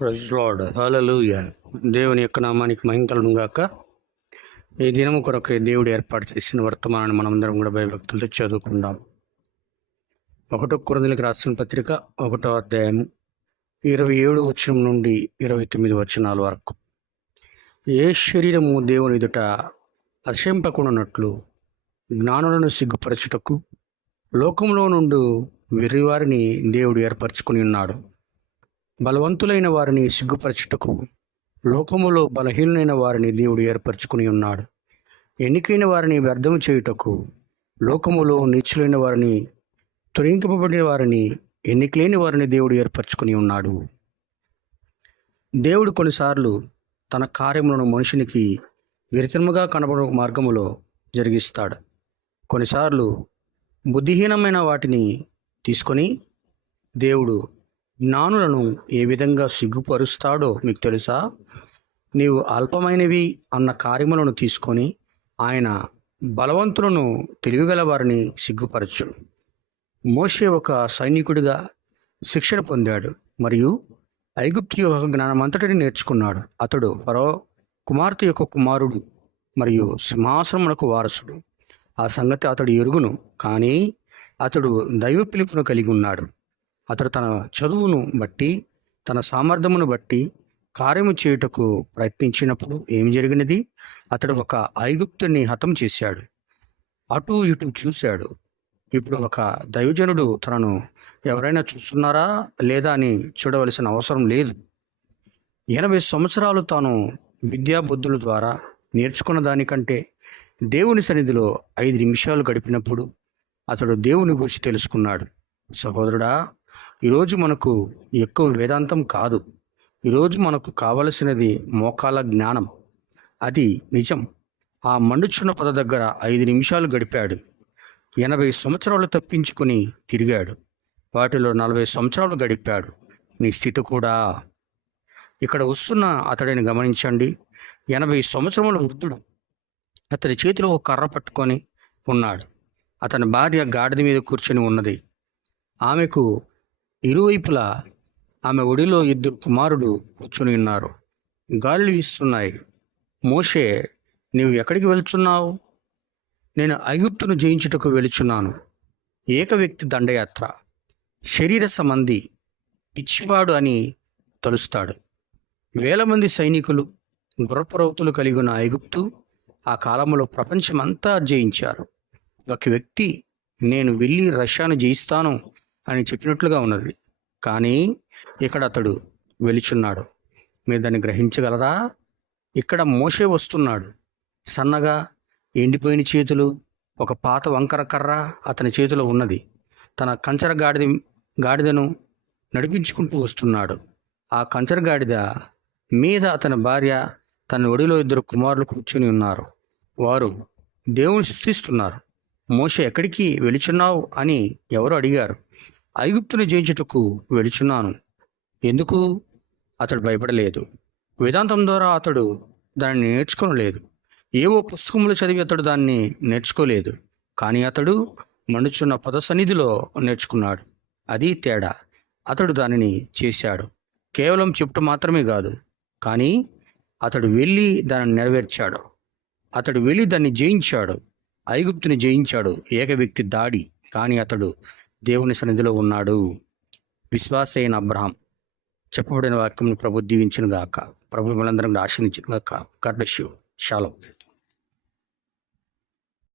Praise lord, హల్లెలూయా. దేవుని యొక్క నామానికి మహిమ కలుగును గాక. ఈ దినము కొరకు దేవుడు ఏర్పాటు చేసిన వర్తమానాన్ని మనమందరం కూడా భయభక్తులతో చదువుకుందాం. 1 కొరింథీయులకు రాసిన పత్రిక 1వ అధ్యాయం 27 వచనం నుండి 29 వచనాల వరకు. ఏ శరీరము దేవుని ఎదుట అతిశయింపకుండానట్లు జ్ఞానులను సిగ్గుపరచుటకు లోకంలో నుండి వెర్రివారిని దేవుడు ఏర్పరచుకుని ఉన్నాడు. బలవంతులైన వారిని సిగ్గుపరచుటకు లోకములో బలహీనులైన వారిని దేవుడు ఏర్పరచుకుని ఉన్నాడు. ఎన్నికైన వారిని వ్యర్థం చేయుటకు లోకములో నీచులైన వారిని, తొలగింపబడిన వారిని, ఎన్నికలేని వారిని దేవుడు ఏర్పరచుకుని ఉన్నాడు. దేవుడు కొన్నిసార్లు తన కార్యములను మనుషునికి విరచనముగా కనబడు మార్గములో జరిగిస్తాడు. కొన్నిసార్లు బుద్ధిహీనమైన వాటిని తీసుకొని దేవుడు జ్ఞానులను ఏ విధంగా సిగ్గుపరుస్తాడో మీకు తెలుసా? నీవు అల్పమైనవి అన్న కార్యములను తీసుకొని ఆయన బలవంతులను, తెలివిగల వారిని సిగ్గుపరచు. మోషే ఒక సైనికుడిగా శిక్షణ పొందాడు మరియు ఐగుప్తు యొక్క జ్ఞానమంతటిని నేర్చుకున్నాడు. అతడు ఫరో కుమార్తె యొక్క కుమారుడు మరియు సింహాసనమునకు వారసుడు. ఆ సంగతి అతడు ఎరుగును, కానీ అతడు దైవ పిలుపును కలిగి ఉన్నాడు. అతడు తన చదువును బట్టి, తన సామర్థ్యమును బట్టి కార్యము చేయుటకు ప్రయత్నించినప్పుడు ఏమి జరిగినది? అతడు ఒక ఐగుప్తుని హతం చేశాడు. అటు ఇటు చూశాడు. ఇప్పుడు ఒక దైవజనుడు తనను ఎవరైనా చూస్తున్నారా లేదా అని చూడవలసిన అవసరం లేదు. 80 సంవత్సరాలు తాను విద్యాబుద్ధుల ద్వారా నేర్చుకున్న దానికంటే దేవుని సన్నిధిలో 5 నిమిషాలు గడిపినప్పుడు అతడు దేవుని గురించి తెలుసుకున్నాడు. సహోదరుడా, ఈరోజు మనకు ఎక్కువ వేదాంతం కాదు. ఈరోజు మనకు కావలసినది మోకాల జ్ఞానం. అది నిజం. ఆ మండుచున్న పొద దగ్గర 5 నిమిషాలు గడిపాడు. 80 సంవత్సరాలు తప్పించుకుని తిరిగాడు. వాటిలో 40 సంవత్సరాలు గడిపాడు. నీ స్థితి కూడా. ఇక్కడ వస్తున్న అతడిని గమనించండి. 80 సంవత్సరముల వృద్ధుడు. అతని చేతిలో ఒక కర్ర పట్టుకొని ఉన్నాడు. అతని భార్య గాడిద మీద కూర్చొని ఉన్నది. ఆమెకు ఇరువైపులా ఆమె ఒడిలో 2 కుమారుడు కూర్చొని ఉన్నారు. గాలులు వీస్తున్నాయి. మోషే, నీవు ఎక్కడికి వెళ్తున్నావు? నేను ఐగుప్తును జయించుటకు వెళుచున్నాను. ఏక వ్యక్తి దండయాత్ర. శరీర సంబంధి పిచ్చివాడు అని తలుస్తాడు. 1000 మంది సైనికులు, గుర్రపురౌతులు కలిగి ఉన్న ఐగుప్తు ఆ కాలంలో ప్రపంచమంతా జయించారు. ఒక వ్యక్తి, నేను వెళ్ళి రష్యాను జయిస్తాను అని చెప్పినట్లుగా ఉన్నది. కానీ ఇక్కడ అతడు వెలుచున్నాడు. మీరు దాన్ని గ్రహించగలరా? ఇక్కడ మోషే వస్తున్నాడు. సన్నగా ఎండిపోయిన చేతులు, ఒక పాత వంకర కర్ర అతని చేతిలో ఉన్నది. తన కంచర గాడిదను నడిపించుకుంటూ వస్తున్నాడు. ఆ కంచర గాడిద మీద అతని భార్య, తన ఒడిలో 2 కుమారులు కూర్చొని ఉన్నారు. వారు దేవుని స్తుతిస్తున్నారు. మోషే, ఎక్కడికి వెలుచున్నావు అని ఎవరు అడిగారు. ఐగుప్తును జయించుటకు వెళుచున్నాను. ఎందుకు? అతడు భయపడలేదు. వేదాంతం ద్వారా అతడు దాన్ని నేర్చుకోలేదు. ఏవో పుస్తకములు చదివి అతడు దాన్ని నేర్చుకోలేదు. కానీ అతడు మండుచున్న పద సన్నిధిలో నేర్చుకున్నాడు. అది తేడా. అతడు దానిని చేశాడు. కేవలం చెప్పుడు మాత్రమే కాదు, కానీ అతడు వెళ్ళి దానిని నెరవేర్చాడు. అతడు వెళ్ళి దాన్ని జయించాడు. ఐగుప్తుని జయించాడు. ఏక వ్యక్తి దాడి. కానీ అతడు దేవుని సన్నిధిలో ఉన్నాడు. విశ్వాస అయిన అబ్రహాం. చెప్పబడిన వాక్యం ప్రభు దీవించును గాక. ప్రభు మనందరం ఆశీర్వదించును గాక. God bless you. షాలోమ్.